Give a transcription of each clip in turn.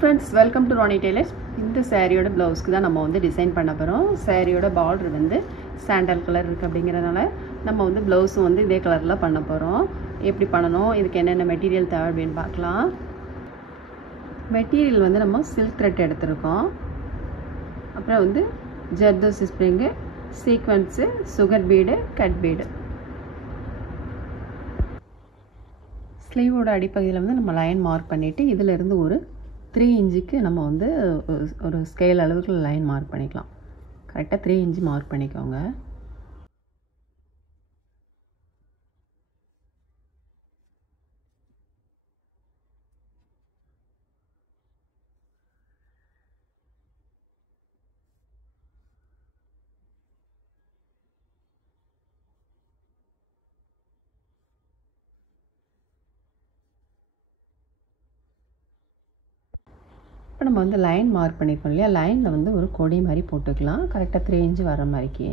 friends, welcome to Ronnie Tailors. இந்த சாரியோட ப்ளவுஸ்க்கு தான் நம்ம வந்து டிசைன் பண்ண போகிறோம். சாரியோட பார்டர் வந்து சாண்டல் கலர் இருக்குது அப்படிங்கிறதுனால நம்ம வந்து ப்ளவுஸும் வந்து இதே கலரில் பண்ண போகிறோம். எப்படி பண்ணணும், இதுக்கு என்னென்ன மெட்டீரியல் தேவை அப்படின்னு பார்க்கலாம். மெட்டீரியல் வந்து நம்ம சில்க் த்ரெட் எடுத்துருக்கோம். அப்புறம் வந்து zardozi spring, sequence, sugar bead, cut bead. ஸ்லீவோட அடிப்பகுதியில் வந்து நம்ம லைன் மார்க் பண்ணிவிட்டு இதிலிருந்து ஒரு 3 இன்ச்சுக்கு நம்ம வந்து ஒரு ஸ்கேல் அளவுக்கு லைன் மார்க் பண்ணிக்கலாம். கரெக்டாக 3 இன்ச்சு மார்க் பண்ணிக்கோங்க. இப்போ நம்ம வந்து லைன் மார்க் பண்ணியிருக்கோம் இல்லையா, லைனில் வந்து ஒரு கொடி மாதிரி போட்டுக்கலாம். கரெக்டாக 3 இன்ச்சு வர மாதிரிக்கு.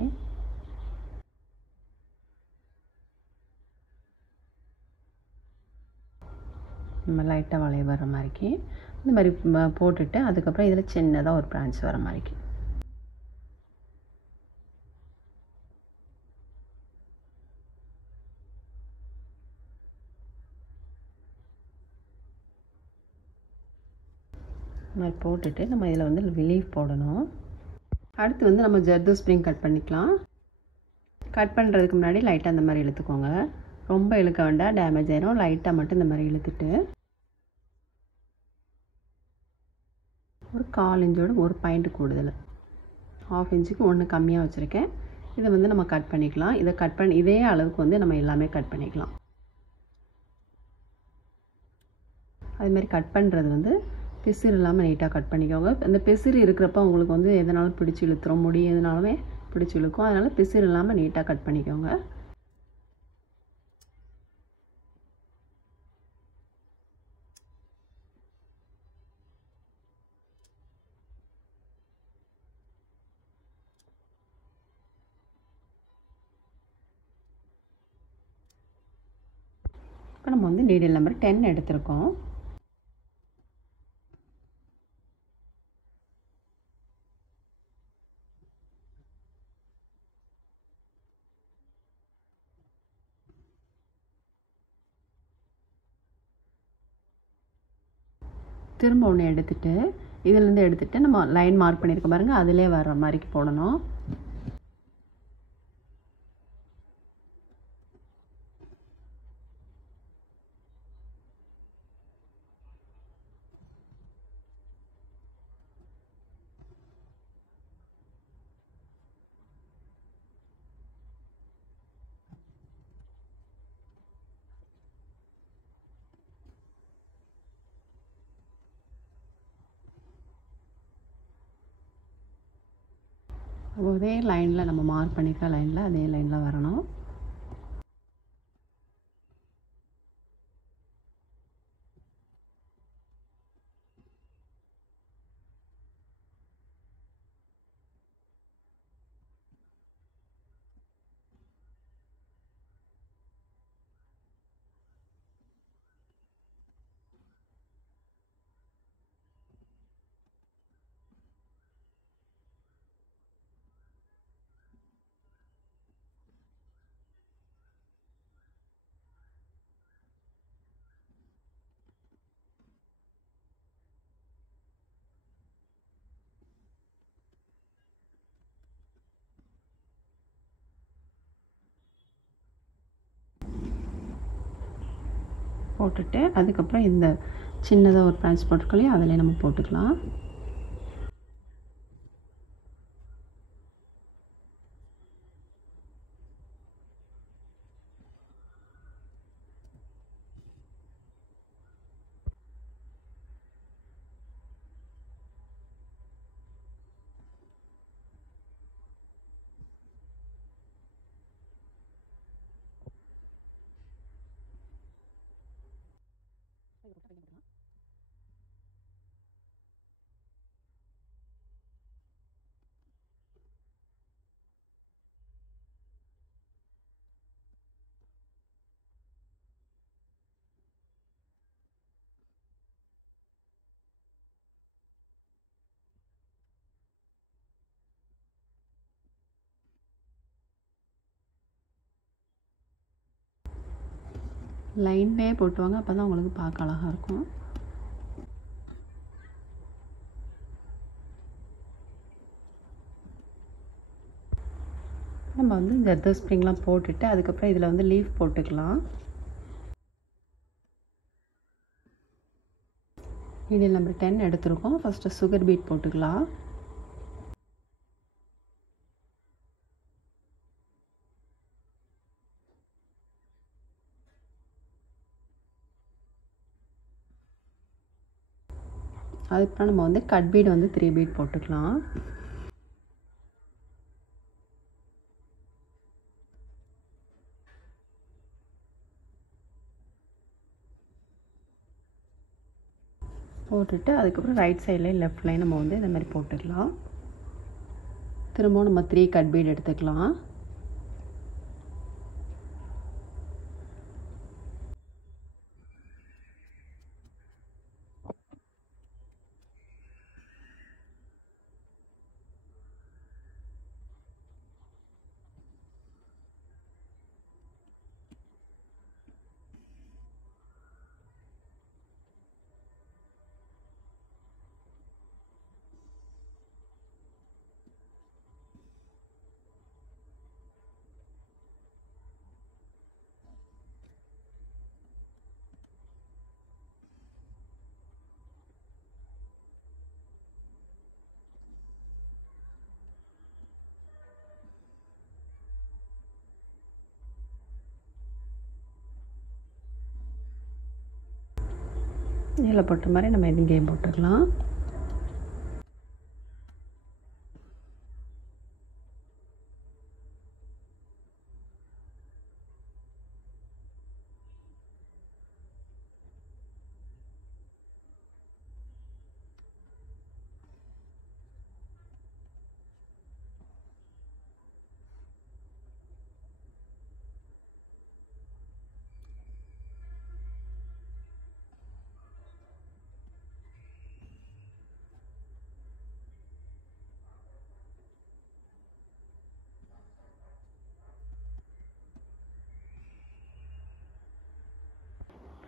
நம்ம லைட்டாக வளைய வர மாதிரிக்கு இந்த மாதிரி போட்டுட்டு அதுக்கப்புறம் இதில் சின்னதாக ஒரு பிரான்ச் வர மாதிரிக்கு. இந்த மாதிரி போட்டுட்டு நம்ம இதில் வந்து லீஃப் போடணும். அடுத்து வந்து நம்ம ஜர்தோ ஸ்ப்ரிங் கட் பண்ணிக்கலாம். கட் பண்ணுறதுக்கு முன்னாடி லைட்டாக அந்த மாதிரி இழுத்துக்கோங்க. ரொம்ப இழுக்க வேண்டாம், டேமேஜ் ஆயிரும். லைட்டாக மட்டும் இந்த மாதிரி இழுத்துட்டு ஒரு 1/4 இன்ச்சோட ஒரு பாயிண்ட் கூடுதல், 1/2 இன்ச்சுக்கு ஒன்று கம்மியாக வச்சுருக்கேன். இதை வந்து நம்ம கட் பண்ணிக்கலாம். இதை கட் பண்ணி இதே அளவுக்கு வந்து நம்ம எல்லாமே கட் பண்ணிக்கலாம். அதுமாரி கட் பண்ணுறது வந்து பிசிறு இல்லாமல் நீட்டாக கட் பண்ணிக்கோங்க. அந்த பிசிறு இருக்கிறப்ப உங்களுக்கு வந்து எதனாலும் பிடிச்சி இழுத்துரும், முடி எதுனாலுமே பிடிச்சி இழுக்கும். அதனால் பிசிறு இல்லாமல் நீட்டாக கட் பண்ணிக்கோங்க. இப்போ நம்ம வந்து நீடில் நம்பர் 10 எடுத்திருக்கோம். திரும்ப ஒன்று எடுத்துகிட்டு இதிலேருந்து எடுத்துகிட்டு நம்ம லைன் மார்க் பண்ணியிருக்க பாருங்கள், அதிலே வர்ற மாதிரிக்கு போடணும். ஒரே லைனில் நம்ம மார்க் பண்ணிக்க லைனில் அதே லைனில் வரணும். போட்டுட்டு அதுக்கப்புறம் இந்த சின்னதாக ஒரு பிரான்ச் போட்டிருக்கோம், அதிலே நம்ம போட்டுக்கலாம். லைன்லேயே போட்டுவாங்க, அப்போ தான் உங்களுக்கு பார்க்க அழகாக இருக்கும். நம்ம வந்து ஜர்தோ ஸ்ப்ரிங்லாம் போட்டுட்டு அதுக்கப்புறம் இதில் வந்து லீஃப் போட்டுக்கலாம். நீடில் நம்பர் 10 எடுத்துருக்கோம். ஃபஸ்ட்டு சுகர் பீட் போட்டுக்கலாம். அதுக்கப்புறம் நம்ம வந்து கட் பீட் வந்து 3 பீட் போட்டுக்கலாம். போட்டுட்டு அதுக்கப்புறம் ரைட் சைட்லேயும் லெஃப்ட்லேயும் நம்ம வந்து இந்த மாதிரி போட்டுக்கலாம். திரும்பவும் நம்ம 3 கட் பீட் எடுத்துக்கலாம். இதில் போட்ட மாதிரி நம்ம இங்கேயும் போட்டுக்கலாம்.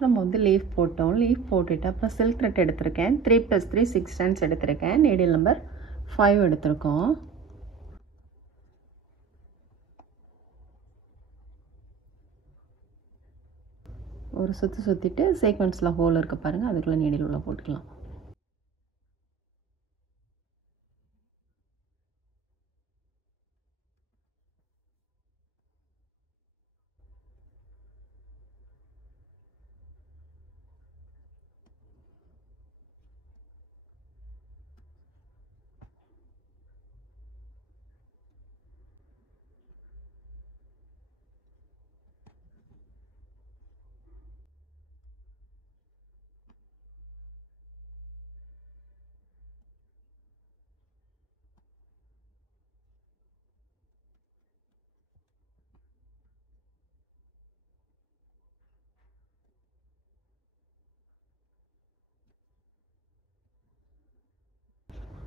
நம்ம வந்து லீஃப் போட்டோம். லீஃப் போட்டுட்டு அப்புறம் சில்க் த்ரெட் எடுத்திருக்கேன். 3 + 3 6 ஸ்டாண்ட்ஸ் எடுத்திருக்கேன். நீடில் நம்பர் 5 எடுத்திருக்கோம். ஒரு சுற்றிட்டு சீக்வன்ஸில் ஹோல் இருக்க பாருங்கள், அதுக்குள்ளே நீடில் உள்ள போட்டுக்கலாம்.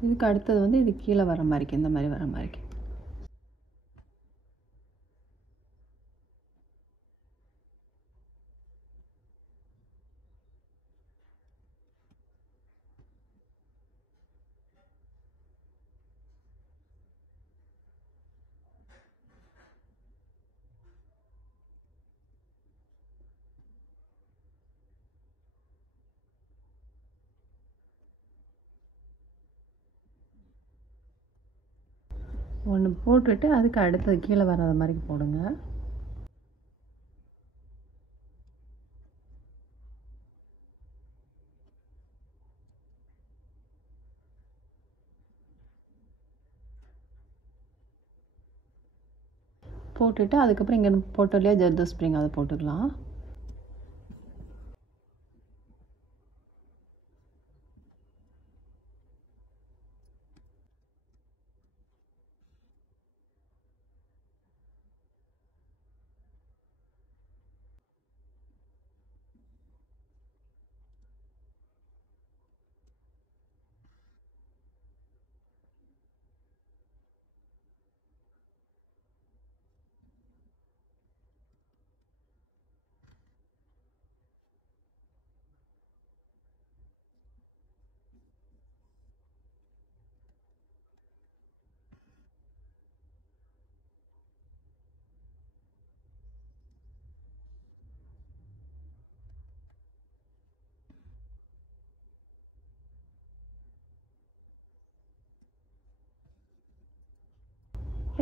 இதுக்கு அடுத்தது வந்து இது கீழே வர மாதிரிக்கு, இந்த மாதிரி வர மாதிரிக்கு ஒன்று போட்டுட்டு அதுக்கு அடுத்தது கீழே வராத மாதிரி போடுங்க. போட்டுட்டு அதுக்கப்புறம் இங்கே போட்டோம் இல்லையா ஜர்தோ ஸ்ப்ரிங், அதை போட்டுக்கலாம்.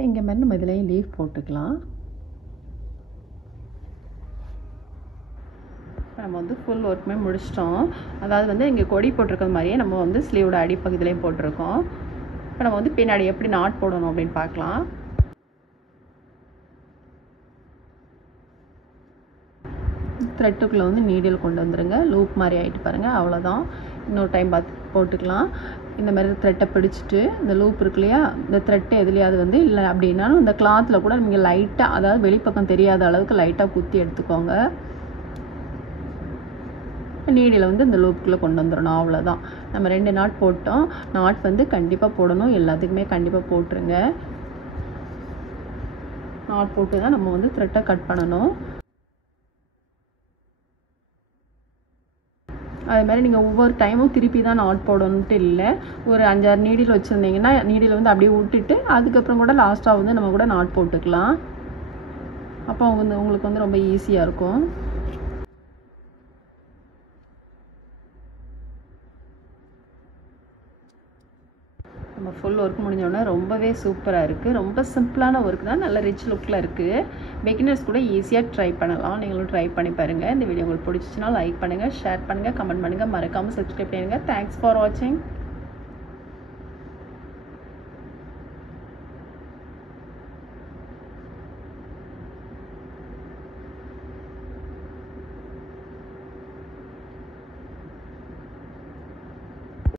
இங்கே மாதிரி நம்ம இதுலேயும் லீஃப் போட்டுக்கலாம். நம்ம வந்து ஃபுல் ஒர்க்குமே முடிச்சிட்டோம். அதாவது வந்து இங்கே கொடி போட்டிருக்கிற மாதிரியே நம்ம வந்து ஸ்லீவோட அடிப்பகுதியிலையும் போட்டிருக்கோம். இப்போ நம்ம வந்து பின்னாடி எப்படி நாட் போடணும் அப்படின்னு பார்க்கலாம். த்ரெட்டுக்குள்ளே வந்து நீடில் கொண்டு வந்துடுங்க. லூப் மாதிரி ஆகிட்டு பாருங்கள், அவ்வளோதான். இன்னொரு டைம் பார்த்து போட்டுக்கலாம். இந்த மாதிரி த்ரெட்டை பிடிச்சிட்டு இந்த லூப் இருக்கு இல்லையா, இந்த த்ரெட்டை எதுலையாவது வந்து இல்லை அப்படின்னாலும் இந்த கிளாத்தில் கூட நீங்கள் லைட்டாக, அதாவது வெளிப்பக்கம் தெரியாத அளவுக்கு லைட்டாக குத்தி எடுத்துக்கோங்க. நீடியில் வந்து இந்த லூப்புக்குள்ளே கொண்டு வந்துடணும், அவ்வளோதான். நம்ம 2 நாட் போட்டோம். நாட் வந்து கண்டிப்பாக போடணும், எல்லாத்துக்குமே கண்டிப்பாக போட்டுருங்க. நாட் போட்டு தான் நம்ம வந்து த்ரெட்டை கட் பண்ணணும். அது மாதிரி நீங்கள் ஒவ்வொரு டைமும் திருப்பி தான் நாட் போடணுன்ட்டு இல்லை. ஒரு 5-6 நீடில் வச்சுருந்தீங்கன்னா நீடில் வந்து அப்படியே விட்டுட்டு அதுக்கப்புறம் கூட லாஸ்ட்டாக வந்து நம்ம கூட நாட் போட்டுக்கலாம். அப்போ வந்து உங்களுக்கு வந்து ரொம்ப ஈஸியாக இருக்கும். நம்ம ஃபுல் ஒர்க் முடிஞ்சோடனே ரொம்பவே சூப்பராக இருக்குது. ரொம்ப சிம்பிளான ஒர்க் தான், நல்ல ரிச் லுக்கில் இருக்குது. பிகினர்ஸ் கூட ஈஸியாக ட்ரை பண்ணலாம். நீங்களும் ட்ரை பண்ணி பாருங்கள். இந்த வீடியோ உங்களுக்கு பிடிச்சிச்சுன்னா லைக் பண்ணுங்கள், ஷேர் பண்ணுங்கள், கமெண்ட் பண்ணுங்கள், மறக்காமல் சப்ஸ்கிரைப் பண்ணுங்கள். தேங்க்ஸ் ஃபார் வாட்சிங்.